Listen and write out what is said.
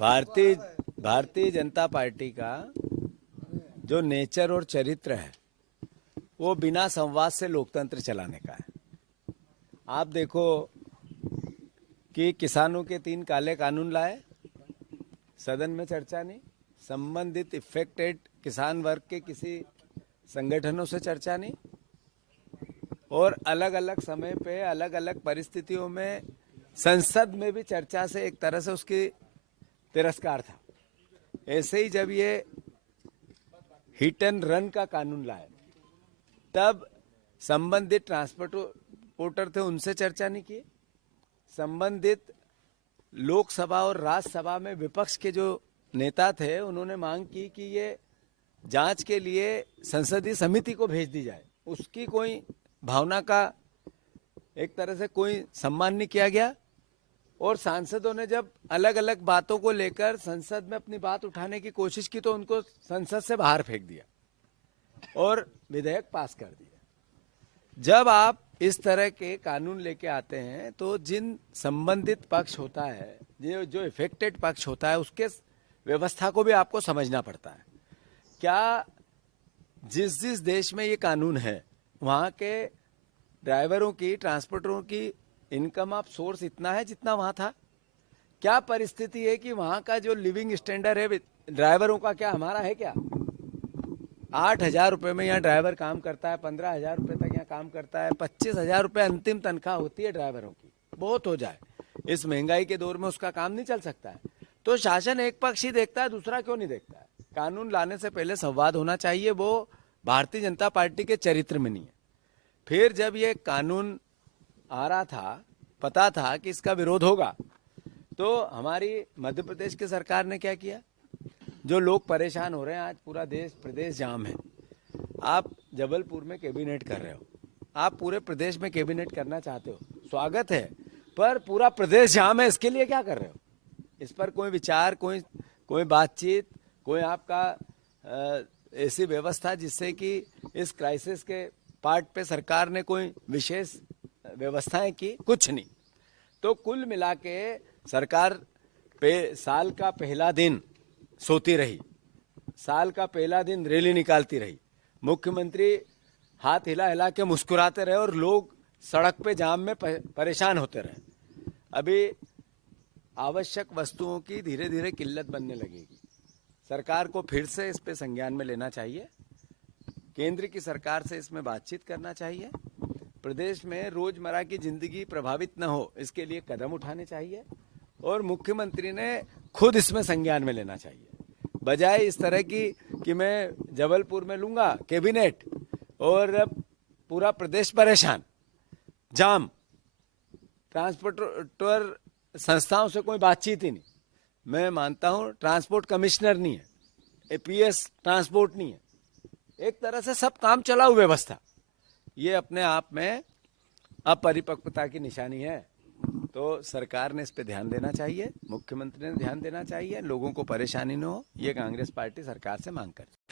भारतीय भारतीय जनता पार्टी का जो नेचर और चरित्र है वो बिना संवाद से लोकतंत्र चलाने का है। आप देखो कि किसानों के 3 काले कानून लाए, सदन में चर्चा नहीं, संबंधित इफेक्टेड किसान वर्ग के किसी संगठनों से चर्चा नहीं, और अलग अलग समय पे अलग अलग परिस्थितियों में संसद में भी चर्चा से एक तरह से उसकी तिरस्कार था। ऐसे ही जब ये हिट एंड रन का कानून लाए तब संबंधित ट्रांसपोर्टर थे उनसे चर्चा नहीं की। संबंधित लोकसभा और राज्यसभा में विपक्ष के जो नेता थे उन्होंने मांग की कि ये जांच के लिए संसदीय समिति को भेज दी जाए। उसकी कोई भावना का एक तरह से कोई सम्मान नहीं किया गया, और सांसदों ने जब अलग अलग बातों को लेकर संसद में अपनी बात उठाने की कोशिश की तो उनको संसद से बाहर फेंक दिया और विधेयक पास कर दिया। जब आप इस तरह के कानून लेके आते हैं तो जिन संबंधित पक्ष होता है, जो इफेक्टेड पक्ष होता है, उसके व्यवस्था को भी आपको समझना पड़ता है। क्या जिस जिस देश में ये कानून है वहाँ के ड्राइवरों की, ट्रांसपोर्टरों की इनकम ऑफ सोर्स इतना है जितना वहाँ था? क्या परिस्थिति है कि वहाँ का जो लिविंग स्टैंडर्ड है ड्राइवरों का क्या हमारा है क्या? 8,000 रुपये में यहाँ ड्राइवर काम करता है, 15,000 रुपये तक यहाँ काम करता है, 25,000 रुपये अंतिम तनख्वाह होती है ड्राइवरों की। बहुत हो जाए, इस महंगाई के दौर में उसका काम नहीं चल सकता है। तो शासन एक पक्ष ही देखता है, दूसरा क्यों नहीं देखता है? कानून लाने से पहले संवाद होना चाहिए, वो भारतीय जनता पार्टी के चरित्र में नहीं है। फिर जब ये कानून आ रहा था, पता था कि इसका विरोध होगा, तो हमारी मध्य प्रदेश की सरकार ने क्या किया? जो लोग परेशान हो रहे हैं, आज पूरा देश प्रदेश जाम है। आप जबलपुर में कैबिनेट कर रहे हो, आप पूरे प्रदेश में कैबिनेट करना चाहते हो, स्वागत है, पर पूरा प्रदेश जाम है, इसके लिए क्या कर रहे हो? इस पर कोई विचार, कोई बातचीत, कोई आपका ऐसी व्यवस्था जिससे कि इस क्राइसिस के पार्ट पे सरकार ने कोई विशेष व्यवस्थाएं की? कुछ नहीं। तो कुल मिला के सरकार साल का पहला दिन सोती रही, साल का पहला दिन रैली निकालती रही, मुख्यमंत्री हाथ हिला हिला के मुस्कुराते रहे और लोग सड़क पे जाम में परेशान होते रहे। अभी आवश्यक वस्तुओं की धीरे धीरे किल्लत बनने लगेगी। सरकार को फिर से इस पे संज्ञान में लेना चाहिए, केंद्र की सरकार से इसमें बातचीत करना चाहिए, प्रदेश में रोजमर्रा की जिंदगी प्रभावित न हो इसके लिए कदम उठाने चाहिए, और मुख्यमंत्री ने खुद इसमें संज्ञान में लेना चाहिए। बजाय इस तरह की कि मैं जबलपुर में लूंगा कैबिनेट और पूरा प्रदेश परेशान, जाम, ट्रांसपोर्टर संस्थाओं से कोई बातचीत ही नहीं। मैं मानता हूं ट्रांसपोर्ट कमिश्नर नहीं है, एपीएस ट्रांसपोर्ट नहीं है, एक तरह से सब काम चलाऊ व्यवस्था, ये अपने आप में अपरिपक्वता की निशानी है। तो सरकार ने इस पे ध्यान देना चाहिए, मुख्यमंत्री ने ध्यान देना चाहिए, लोगों को परेशानी न हो, ये कांग्रेस पार्टी सरकार से मांग करती है।